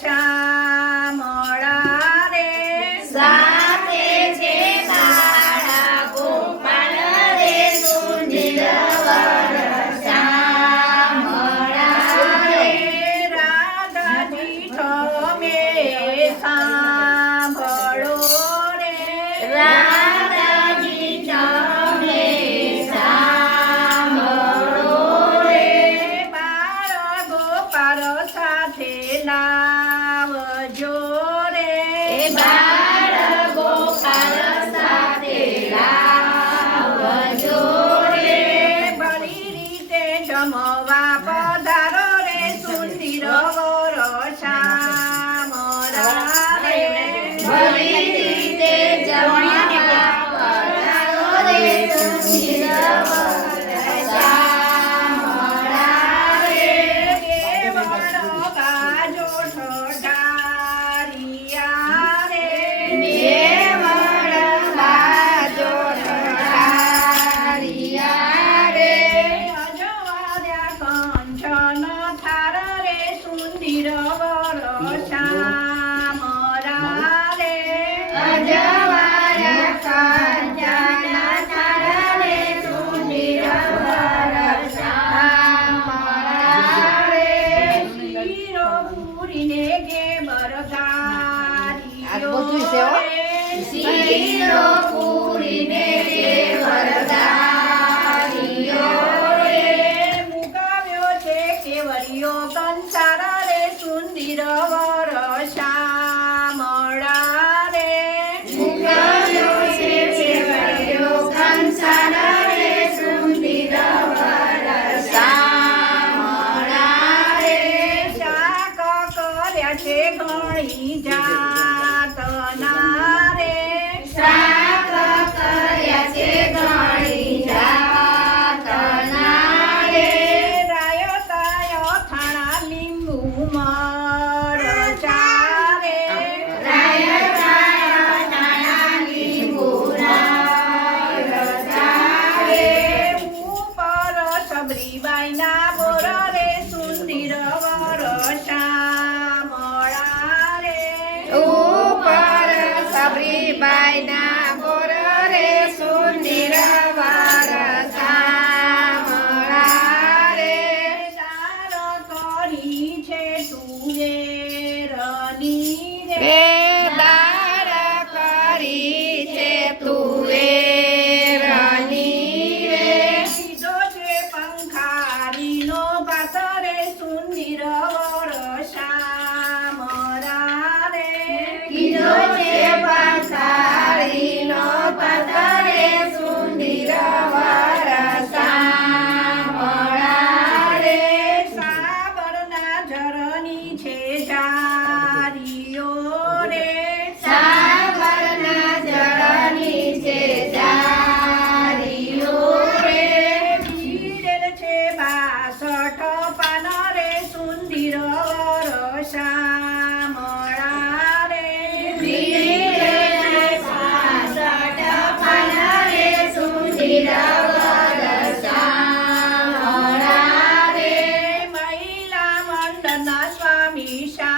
ciao. Amém. Narayana Swami Sha.